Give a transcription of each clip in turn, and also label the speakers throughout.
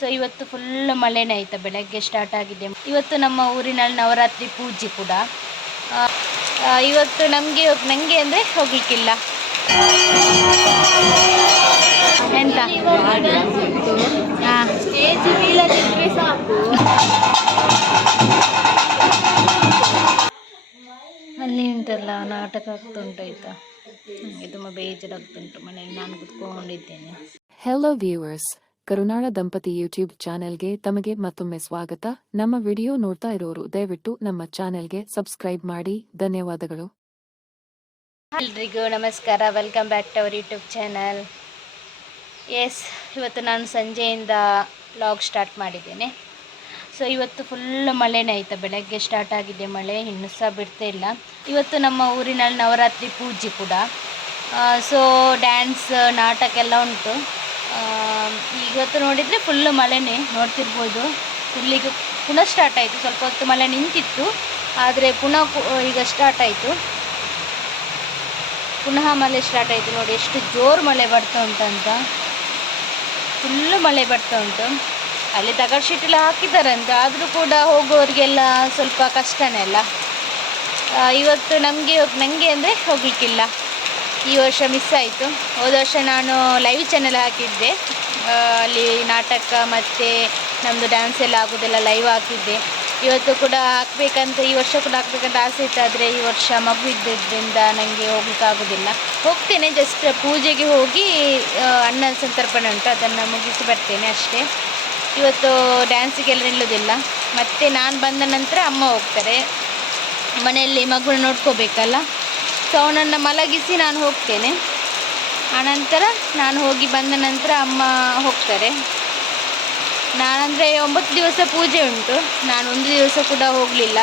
Speaker 1: So ಇವತ್ತು full ಮಳೆನೇ ಆಯಿತಾ? ಬೆಳಗ್ಗೆ ಸ್ಟಾರ್ಟ್ ಆಗಿದೆ. ಇವತ್ತು ನಮ್ಮ ಊರಿನಲ್ಲಿ ನವರಾತ್ರಿ ಪೂಜೆ ಕೂಡ. ಇವತ್ತು ನಮಗೆ ನನಗೆ ಅಂದರೆ ಹೋಗ್ಲಿಕ್ಕಿಲ್ಲ. ಎಂತ? ಅಲ್ಲಿ ಉಂಟಲ್ಲ, ನಾಟಕ ಆಗ್ತುಂಟು ಆಯಿತಾ? ನನಗೆ ತುಂಬ ಬೇಜಾರಾಗ್ತುಂಟು ಮನೆಯಲ್ಲಿ ನಾನು ಕುತ್ಕೊಂಡಿದ್ದೇನೆ.
Speaker 2: ಹೆಲೋ ವ್ಯೂವರ್ಸ್ ಕರುನಾಡ ದಂಪತಿ ಯೂಟ್ಯೂಬ್ ಚಾನೆಲ್ಗೆ ತಮಗೆ ಮತ್ತೊಮ್ಮೆ ಸ್ವಾಗತ. ನಮ್ಮ ವಿಡಿಯೋ ನೋಡ್ತಾ ಇರೋರು ದಯವಿಟ್ಟು ನಮ್ಮ ಚಾನೆಲ್ಗೆ ಸಬ್ಸ್ಕ್ರೈಬ್ ಮಾಡಿ. ಧನ್ಯವಾದಗಳು.
Speaker 1: ಎಲ್ರಿಗೂ ನಮಸ್ಕಾರ. Welcome back to our YouTube channel. Yes ಇವತ್ತು ನಾನು ಸಂಜೆಯಿಂದ ಬ್ಲಾಗ್ ಸ್ಟಾರ್ಟ್ ಮಾಡಿದ್ದೇನೆ. ಸೊ ಇವತ್ತು ಫುಲ್ ಮಳೆನೇ ಆಯ್ತು. ಬೆಳಗ್ಗೆ ಸ್ಟಾರ್ಟ್ ಆಗಿದೆ ಮಳೆ. ಇನ್ನೂ ಸಹ ಬಿಡ್ತಾ ಇಲ್ಲ. ಇವತ್ತು ನಮ್ಮ ಊರಿನಲ್ಲಿ ನವರಾತ್ರಿ ಪೂಜೆ ಕೂಡ. ಸೊ ಡ್ಯಾನ್ಸ್ ನಾಟಕ ಎಲ್ಲ ಉಂಟು. ಇವತ್ತು ನೋಡಿದರೆ ಫುಲ್ ಮಳೆನೇ ನೋಡ್ತಿರ್ಬೋದು. ಫುಲ್ಲಿಗೆ ಪುನಃ ಸ್ಟಾರ್ಟ್ ಆಯಿತು. ಸ್ವಲ್ಪ ಹೊತ್ತು ಮಳೆ ನಿಂತಿತ್ತು. ಆದರೆ ಪುನಃ ಈಗ ಸ್ಟಾರ್ಟ್ ಆಯಿತು. ಪುನಃ ಮಳೆ ಸ್ಟಾರ್ಟ್ ಆಯಿತು ನೋಡಿ. ಎಷ್ಟು ಜೋರು ಮಳೆ ಬರ್ತಾ ಉಂಟಂತ ಫುಲ್ಲು ಮಳೆ ಬರ್ತಾ ಉಂಟು. ಅಲ್ಲಿ ತಗಡ್ ಶೀಟೆಲ್ಲ ಹಾಕಿದ್ದಾರಂತೆ. ಆದರೂ ಕೂಡ ಹೋಗೋರಿಗೆಲ್ಲ ಸ್ವಲ್ಪ ಕಷ್ಟನೇ ಅಲ್ಲ. ಇವತ್ತು ನಮಗೆ ನನಗೆ ಅಂದರೆ ಹೋಗಲಿಕ್ಕಿಲ್ಲ. ಈ ವರ್ಷ ಮಿಸ್ ಆಯಿತು. ಹೋದ ವರ್ಷ ನಾನು ಲೈವ್ ಚಾನೆಲ್ ಹಾಕಿದ್ದೆ. ಅಲ್ಲಿ ನಾಟಕ ಮತ್ತು ನಮ್ಮದು ಡ್ಯಾನ್ಸ್ ಎಲ್ಲ ಆಗೋದೆಲ್ಲ ಲೈವ್ ಹಾಕಿದ್ದೆ. ಇವತ್ತು ಕೂಡ ಹಾಕ್ಬೇಕಂತ, ಈ ವರ್ಷ ಕೂಡ ಹಾಕ್ಬೇಕಂತ ಆಸೆ ಇತ್ತು ಈ ವರ್ಷ ಮಗು ಇದ್ದಿದ್ದರಿಂದ ನನಗೆ ಹೋಗ್ಲಿಕ್ಕೆ ಆಗೋದಿಲ್ಲ. ಹೋಗ್ತೇನೆ ಜಸ್ಟ್ ಪೂಜೆಗೆ ಹೋಗಿ ಅಣ್ಣ ಸಂತರ್ಪಣೆ ಉಂಟು, ಅದನ್ನು ಮುಗಿಸಿ ಬರ್ತೇನೆ ಅಷ್ಟೇ. ಇವತ್ತು ಡ್ಯಾನ್ಸಿಗೆಲ್ಲ ನಿಲ್ಲೋದಿಲ್ಲ. ಮತ್ತು ನಾನು ಬಂದ ನಂತರ ಅಮ್ಮ ಹೋಗ್ತಾರೆ. ಮನೆಯಲ್ಲಿ ಮಗುನ ನೋಡ್ಕೋಬೇಕಲ್ಲ. ಸೊ ಅವನನ್ನು ಮಲಗಿಸಿ ನಾನು ಹೋಗ್ತೇನೆ. ಆನಂತರ ನಾನು ಹೋಗಿ ಬಂದ ನಂತರ ಅಮ್ಮ ಹೋಗ್ತಾರೆ. ನಾನಂದರೆ ಒಂಬತ್ತು ದಿವಸ ಪೂಜೆ ಉಂಟು. ನಾನು ಒಂದು ದಿವಸ ಕೂಡ ಹೋಗಲಿಲ್ಲ.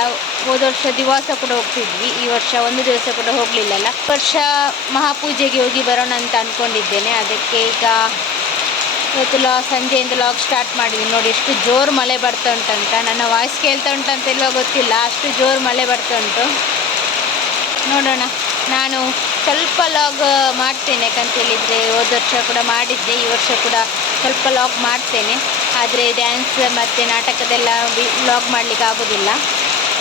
Speaker 1: ಹೋದ ವರ್ಷ ದಿವಸ ಕೂಡ ಹೋಗ್ತಿದ್ವಿ. ಈ ವರ್ಷ ಒಂದು ದಿವಸ ಕೂಡ ಹೋಗಲಿಲ್ಲಲ್ಲ. ವರ್ಷ ಮಹಾಪೂಜೆಗೆ ಹೋಗಿ ಬರೋಣ ಅಂತ ಅಂದ್ಕೊಂಡಿದ್ದೇನೆ ಅದಕ್ಕೆ ಈಗ ಇವತ್ತು ಲಾ ಸಂಜೆಯಿಂದ ಲಾಕ್ ಸ್ಟಾರ್ಟ್ ಮಾಡಿದ್ವಿ. ನೋಡಿ ಎಷ್ಟು ಜೋರು ಮಳೆ ಬರ್ತಾ ಉಂಟಂತ. ನನ್ನ ವಾಯ್ಸ್ ಕೇಳ್ತಾ ಉಂಟಂತೆಲ್ಲ ಗೊತ್ತಿಲ್ಲ. ಅಷ್ಟು ಜೋರು ಮಳೆ ಬರ್ತಾ ಉಂಟು. ನೋಡೋಣ. ನಾನು ಸ್ವಲ್ಪ ಲಾಗ್ ಮಾಡ್ತೇನೆ ಯಾಕಂತ ಹೇಳಿದರೆ, ಹೋದ ವರ್ಷ ಕೂಡ ಮಾಡಿದ್ದೆ, ಈ ವರ್ಷ ಕೂಡ ಸ್ವಲ್ಪ ಲಾಗ್ ಮಾಡ್ತೇನೆ. ಆದರೆ ಡ್ಯಾನ್ಸ್ ಮತ್ತು ನಾಟಕದೆಲ್ಲ ಲಾಗ್ ಮಾಡಲಿಕ್ಕೆ ಆಗೋದಿಲ್ಲ.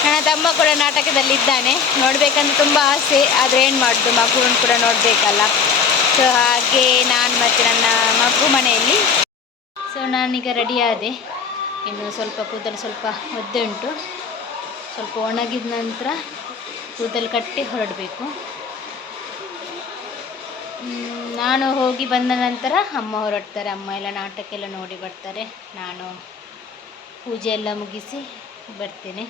Speaker 1: ನನ್ನ ತಮ್ಮ ಕೂಡ ನಾಟಕದಲ್ಲಿ ಇದ್ದಾನೆ ನೋಡಬೇಕಂತ ತುಂಬ ಆಸೆ, ಆದರೆ ಏನು ಮಾಡೋದು? ಮಗುವನ್ನು ಕೂಡ ನೋಡಬೇಕಲ್ಲ. ಸೊ ಹಾಗೆ ನಾನು ಮತ್ತು ನನ್ನ ಮಗು ಮನೆಯಲ್ಲಿ. ಸೊ ನಾನೀಗ ರೆಡಿ ಆದೆ. ಇನ್ನು ಸ್ವಲ್ಪ ಕೂದಲು ಸ್ವಲ್ಪ ಒದ್ದೆ ಉಂಟು. ಸ್ವಲ್ಪ ಒಣಗಿದ ನಂತರ ಕೂದಲು ಕಟ್ಟಿ ಹೊರಡಬೇಕು. ನಾನು ಹೋಗಿ ಬಂದ ನಂತರ ಅಮ್ಮ ಹೊರಡ್ತಾರೆ. ಅಮ್ಮ ಎಲ್ಲ ನಾಟಕ ಎಲ್ಲ ನೋಡಿ ಬರ್ತಾರೆ. ನಾನು ಪೂಜೆ ಎಲ್ಲ ಮುಗಿಸಿ ಬರ್ತೇನೆ.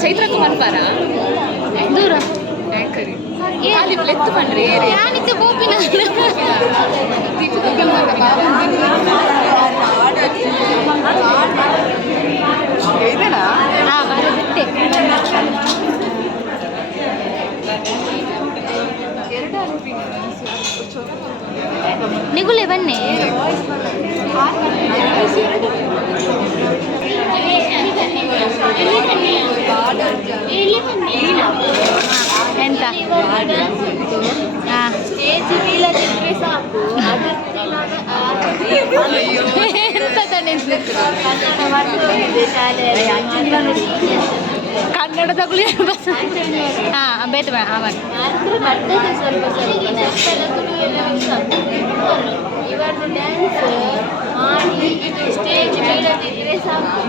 Speaker 3: ಚೈತ್ರ ಕುಮಾರ್ ಪರ
Speaker 1: ದೂರ.
Speaker 3: ಎತ್ತು ಪಂಡ್ರಿ
Speaker 1: ಯಾನಿತ್ತು ಗೋಪಿನ?
Speaker 3: ಇದೇನಾ
Speaker 1: ಹಾಂ ಬರಬಿಟ್ಟೆ ನಿಗುಲೆ ಬನ್ನಿ. ಎಂತ ಹಾಂ
Speaker 3: ಸ್ಟೇಜ್ ಇಲ್ಲದಿದ್ರೆ ಸಾಕು ಅದಕ್ಕೆ
Speaker 1: ಎಂತ ತಣಿಸ್ಬೇಕು
Speaker 3: ಕನ್ನಡ ಮಾಡ್ತಿದ್ದೆ ಶಾಲೆಯಲ್ಲಿ
Speaker 1: ಕನ್ನಡದ ಗುಳಿ ಹಾಂ ಬೇತ ಅವನ್
Speaker 3: ಅಂದ್ರೆ ಬರ್ತದೆ ಸ್ವಲ್ಪ ಸ್ವಲ್ಪ ಅಷ್ಟೆಲ್ಲ ತುಳುವೆಲ್ಲ mix ಆಗ್ತದೆ. ಇವರದ್ದು ಡ್ಯಾನ್ಸ್ ಮಾಡಿ ಸ್ಟೇಜ್ ಬೀಳದಿದ್ರೆ ಸಾಕು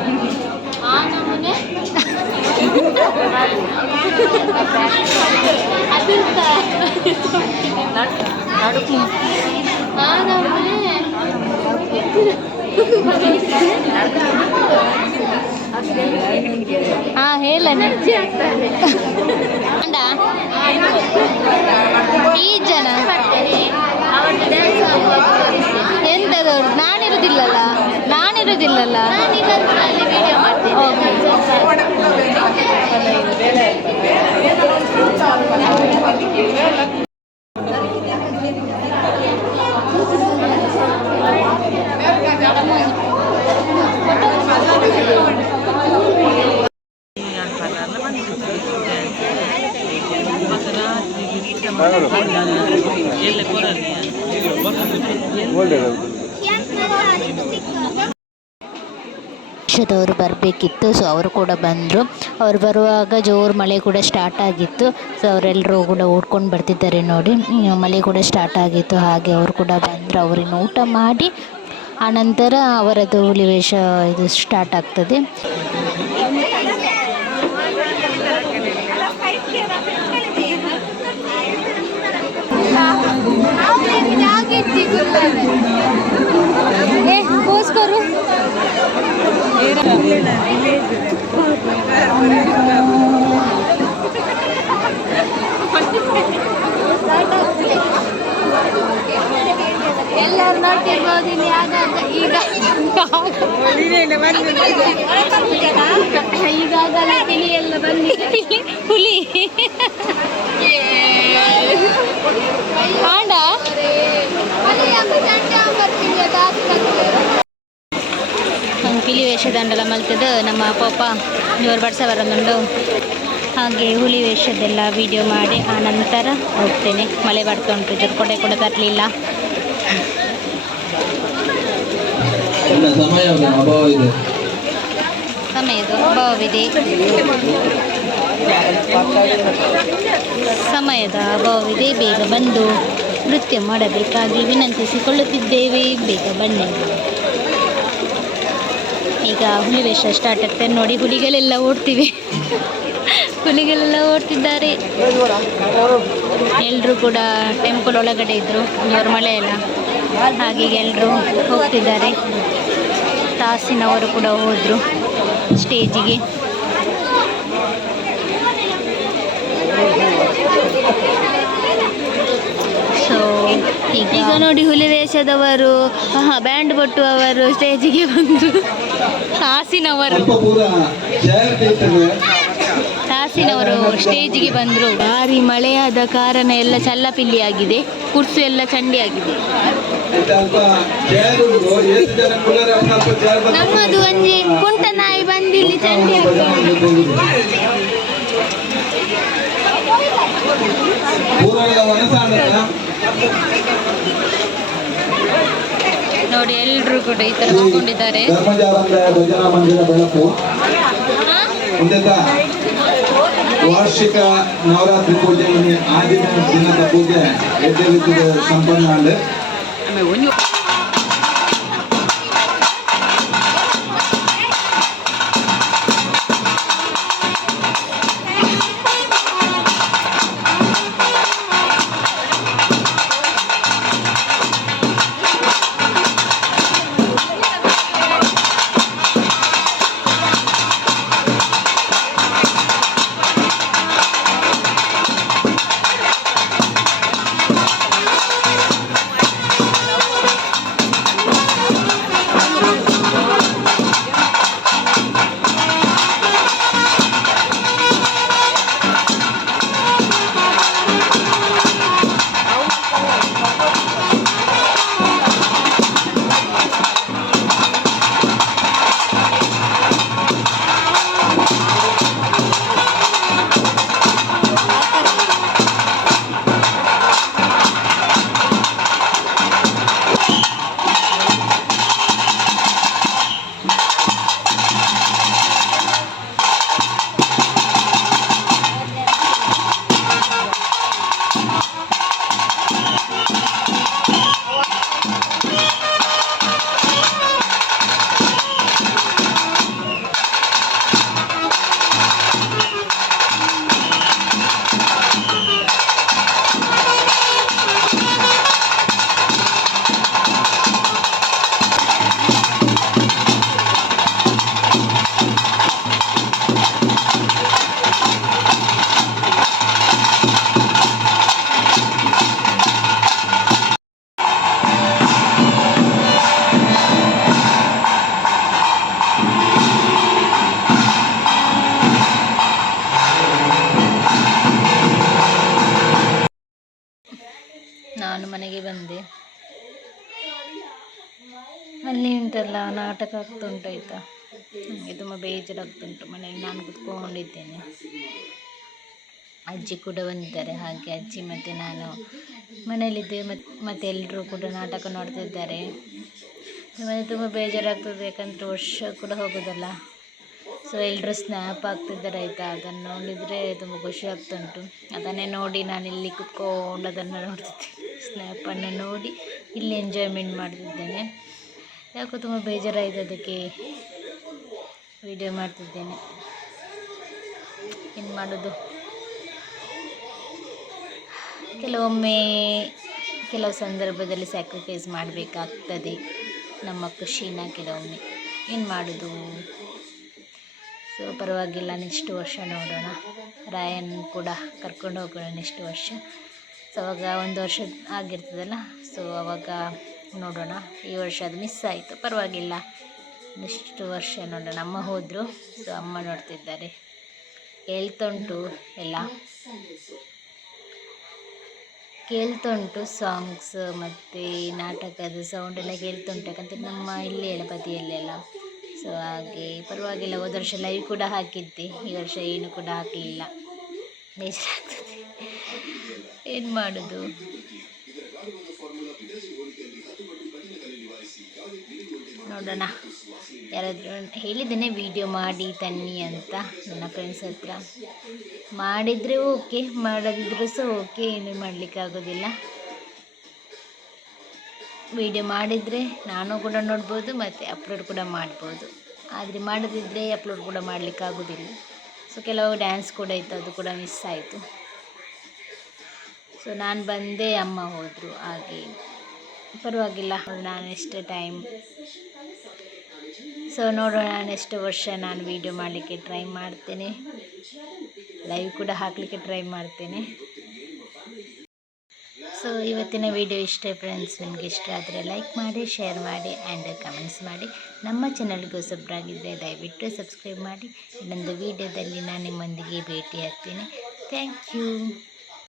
Speaker 1: ಈ ಜನ ಎಂತದವ್ರು? ನಾನಿರುದಿಲ್ಲಲ್ಲ. ನಾನಿರುದಿಲ್ಲಲ್ಲ
Speaker 3: ನಾನು ಇನ್ನೊಂದ್ರಲ್ಲಿ
Speaker 1: ವರ್ಷದವರು ಬರಬೇಕಿತ್ತು ಸೊ ಅವರು ಕೂಡ ಬಂದರು. ಅವ್ರು ಬರುವಾಗ ಜೋರು ಮಳೆ ಕೂಡ ಸ್ಟಾರ್ಟ್ ಆಗಿತ್ತು ಸೊ ಅವರೆಲ್ಲರೂ ಕೂಡ ಓಡ್ಕೊಂಡು ಬರ್ತಿದ್ದಾರೆ ನೋಡಿ. ಮಳೆ ಕೂಡ ಸ್ಟಾರ್ಟ್ ಆಗಿತ್ತು, ಹಾಗೆ ಅವರು ಕೂಡ ಬಂದರು ಅವರಿನ ಊಟ ಮಾಡಿ ಆನಂತರ ಅವರದ್ದು ಹುಲಿ ವೇಷ ಇದು ಸ್ಟಾರ್ಟ್ ಆಗ್ತದೆ.
Speaker 3: ಇಲ್ಲಿ ಆಗಾಗ ಈಗ ಈಗಾಗಲೇ ತಿಳಿ ಎಲ್ಲ ಬಂದಿದೆ.
Speaker 1: ಹುಲಿ. ಆಂಡ ನಂಗೆ ಪಿಲಿ ವೇಷದಂಡೆಲ್ಲ ಮಲ್ತದ ನಮ್ಮ ಪಪ್ಪ ಇವರು ಬಡ್ಸ ಬರೋದುಂಡು. ಹಾಗೆ ಹುಲಿ ವೇಷದೆಲ್ಲ ವಿಡಿಯೋ ಮಾಡಿ ಆ ನಂತರ ಹೋಗ್ತೇನೆ. ಮಳೆ ಬರ್ತಾ ಉಂಟು ಜೊತೆ ಕೊಡೆ ಕೂಡ ತರಲಿಲ್ಲ.
Speaker 4: ಸಮಯದ ಅಭಾವ ಇದೆ
Speaker 1: ಸಮಯದ ಅಭಾವವಿದೆ. ಸಮಯದ ಅಭಾವವಿದೆ. ಬೇಗ ಬಂದು ನೃತ್ಯ ಮಾಡಬೇಕಾಗಿ ವಿನಂತಿಸಿಕೊಳ್ಳುತ್ತಿದ್ದೇವೆ. ಬೇಗ ಬನ್ನಿ. ಈಗ ಹುಲಿ ವೇಷ ಸ್ಟಾರ್ಟ್ ಆಗ್ತದೆ ನೋಡಿ ಹುಲಿಗಳೆಲ್ಲ ಓಡ್ತಿವೆ. ಹುಲಿಗಳೆಲ್ಲ ಓಡ್ತಿದ್ದಾರೆ. ಎಲ್ಲರೂ ಕೂಡ ಟೆಂಪಲ್ ಒಳಗಡೆ ಇದ್ದರು ಮಳೆ ಎಲ್ಲ. ಹಾಗೆ ಎಲ್ಲರೂ ಹೋಗ್ತಿದ್ದಾರೆ. ತಾಸಿನವರು ಕೂಡ ಹೋದರು ಸ್ಟೇಜಿಗೆ. ಸೊ ಈಗ
Speaker 3: ನೋಡಿ ಹುಲಿ ವೇಷದವರು ಬ್ಯಾಂಡ್ ಅವರು ಸ್ಟೇಜಿಗೆ ಬಂದು
Speaker 1: ತಾಸಿನವರು
Speaker 4: ದೇಶದ
Speaker 1: ಸ್ಟೇಜಿಗೆ ಬಂದರು.
Speaker 3: ಭಾರಿ ಮಳೆಯಾದ ಕಾರಣ ಎಲ್ಲ ಚಲ್ಲಪಿಲ್ಲಿ ಆಗಿದೆ ಕುರ್ಸು ಎಲ್ಲ ಚಂಡಿ ಆಗಿದೆ ನಮ್ಮದು ಒಂಜಿ ಕುಂಟ ನಾಯಿ ಬಂದಿಲ್ಲಿ ಚಂಡಿ
Speaker 1: ನೋಡಿ ಎಲ್ರು ಕೂಡ ಈ ತರ ಕೂತ್ಕೊಂಡಿದ್ದಾರೆ
Speaker 4: ವಾರ್ಷಿಕ ನವರಾತ್ರಿ ಪೂಜೆ ಆಗಿನ ದಿನದ ಪೂಜೆ ಎದ್ದೆ ಸಂಪನ್ನ
Speaker 1: ನಾನು ಮನೆಗೆ ಬಂದೆ. ಅಲ್ಲಿ ಉಂಟಲ್ಲ ನಾಟಕ ಆಗ್ತುಂಟು ಆಯಿತಾ ನನಗೆ ತುಂಬ ಬೇಜಾರಾಗ್ತುಂಟು ಮನೆಯಲ್ಲಿ. ನಾನು ಕುತ್ಕೊಂಡಿದ್ದೇನೆ. ಅಜ್ಜಿ ಕೂಡ ಬಂದಿದ್ದಾರೆ. ಹಾಗೆ ಅಜ್ಜಿ ಮತ್ತು ನಾನು ಮನೆಯಲ್ಲಿದ್ದೆ. ಮತ್ತು ಮತ್ತು ಎಲ್ಲರೂ ಕೂಡ ನಾಟಕ ನೋಡ್ತಿದ್ದಾರೆ. ಮನೆ ತುಂಬ ಬೇಜಾರಾಗ್ತದೆ. ಯಾಕಂದರೆ ವರ್ಷ ಕೂಡ ಹೋಗೋದಲ್ಲ. ಸೊ ಎಲ್ಲರೂ ಸ್ನ್ಯಾಪ್ ಆಗ್ತಿದ್ದಾರೆ ಆಯಿತಾ? ಅದನ್ನು ನೋಡಿದರೆ ತುಂಬ ಖುಷಿ ಆಗ್ತುಂಟು. ಅದನ್ನೇ ನೋಡಿ ನಾನು ಇಲ್ಲಿ ಕುತ್ಕೊಂಡು ಅದನ್ನು ನೋಡ್ತಿದ್ದೇನೆ ಸ್ನ್ಯಾಪನ್ನು ನೋಡಿ ಇಲ್ಲಿ ಎಂಜಾಯ್ಮೆಂಟ್ ಮಾಡ್ತಿದ್ದೇನೆ. ಯಾಕೋ ತುಂಬ ಬೇಜಾರಾಯಿತು ಅದಕ್ಕೆ ವಿಡಿಯೋ ಮಾಡ್ತಿದ್ದೇನೆ. ಏನು ಮಾಡೋದು? ಕೆಲವೊಮ್ಮೆ ಕೆಲವು ಸಂದರ್ಭದಲ್ಲಿ ಸ್ಯಾಕ್ರಿಫೈಸ್ ಮಾಡಬೇಕಾಗ್ತದೆ ನಮ್ಮ ಖುಷಿನ ಕೆಲವೊಮ್ಮೆ. ಏನು ಮಾಡೋದು? ಸೊ ಪರವಾಗಿಲ್ಲ ನೆಕ್ಸ್ಟ್ ವರ್ಷ ನೋಡೋಣ. ರಾಯನ್ ಕೂಡ ಕರ್ಕೊಂಡು ಹೋಗೋಣ ನೆಕ್ಸ್ಟ್ ವರ್ಷ. ಅವಾಗ ಒಂದು ವರ್ಷ ಆಗಿರ್ತದಲ್ಲ ಸೊ ಅವಾಗ ನೋಡೋಣ. ಈ ವರ್ಷ ಅದು ಮಿಸ್ ಆಯಿತು. ಪರವಾಗಿಲ್ಲ. ಇಷ್ಟು ವರ್ಷ ನೋಡೋಣ. ಅಮ್ಮ ಹೋದರು ಸೊ ಅಮ್ಮ ನೋಡ್ತಿದ್ದಾರೆ. ಹೇಳ್ತಾ ಉಂಟು ಎಲ್ಲ. ಕೇಳ್ತಾ ಉಂಟು ಸಾಂಗ್ಸ್ ಮತ್ತು ನಾಟಕದ ಸೌಂಡ್ ಎಲ್ಲ ಕೇಳ್ತಾ ಉಂಟು ಯಾಕಂದರೆ ನಮ್ಮ ಇಲ್ಲಿ ಎಳಪತಿಯಲ್ಲೆಲ್ಲ ಸೊ ಹಾಗೆ ಪರವಾಗಿಲ್ಲ. ಹೋದ ವರ್ಷ ಲೈವ್ ಕೂಡ ಹಾಕಿದ್ದೆ. ಈ ವರ್ಷ ಏನು ಕೂಡ ಹಾಕಲಿಲ್ಲ. ಬೇಜಾರಾಗ್ತದೆ. ಏನು ಮಾಡೋದು? ನೋಡೋಣ. ಯಾರಾದರೂ ಹೇಳಿದ್ದೇನೆ ವಿಡಿಯೋ ಮಾಡಿ ತನ್ನಿ ಅಂತ ನನ್ನ ಫ್ರೆಂಡ್ಸ್ ಹತ್ರ. ಮಾಡಿದರೆ ಓಕೆ ಮಾಡದಿದ್ರೂ ಸಹ ಓಕೆ ಏನು ಮಾಡಲಿಕ್ಕಾಗೋದಿಲ್ಲ ವಿಡಿಯೋ ಮಾಡಿದರೆ ನಾನು ಕೂಡ ನೋಡ್ಬೋದು, ಮತ್ತು ಅಪ್ಲೋಡ್ ಕೂಡ ಮಾಡ್ಬೋದು. ಆದರೆ ಮಾಡದಿದ್ದರೆ ಅಪ್ಲೋಡ್ ಕೂಡ ಮಾಡಲಿಕ್ಕಾಗೋದಿಲ್ಲ ಸೊ ಕೆಲವು ಡ್ಯಾನ್ಸ್ ಕೂಡ ಇತ್ತು, ಅದು ಕೂಡ ಮಿಸ್ ಆಯಿತು. ಸೊ ನಾನು ಬಂದೆ ಅಮ್ಮ ಹೋದರು, ಹಾಗೆ. ಪರವಾಗಿಲ್ಲ, ನಾನು ಎಷ್ಟು ಟೈಮ್ ಸೊ ನೋಡೋಣ ನೆಕ್ಸ್ಟ್ ವರ್ಷ ನಾನು ವೀಡಿಯೋ ಮಾಡಲಿಕ್ಕೆ ಟ್ರೈ ಮಾಡ್ತೇನೆ. ಲೈವ್ ಕೂಡ ಹಾಕಲಿಕ್ಕೆ ಟ್ರೈ ಮಾಡ್ತೇನೆ. ಸೊ ಇವತ್ತಿನ ವಿಡಿಯೋ ಇಷ್ಟೇ ಫ್ರೆಂಡ್ಸ್ ನಿಮಗೆ ಇಷ್ಟ ಆದರೆ ಲೈಕ್ ಮಾಡಿ ಶೇರ್ ಮಾಡಿ ಆ್ಯಂಡ್ ಕಮೆಂಟ್ಸ್ ಮಾಡಿ. ನಮ್ಮ ಚಾನಲ್ಗೂ ಸಬ್ರಾಗಿದ್ದರೆ ದಯವಿಟ್ಟು ಸಬ್ಸ್ಕ್ರೈಬ್ ಮಾಡಿ. ಇನ್ನೊಂದು ವಿಡಿಯೋದಲ್ಲಿ ನಾನು ನಿಮ್ಮೊಂದಿಗೆ ಭೇಟಿ ಆಗ್ತೀನಿ. Thank you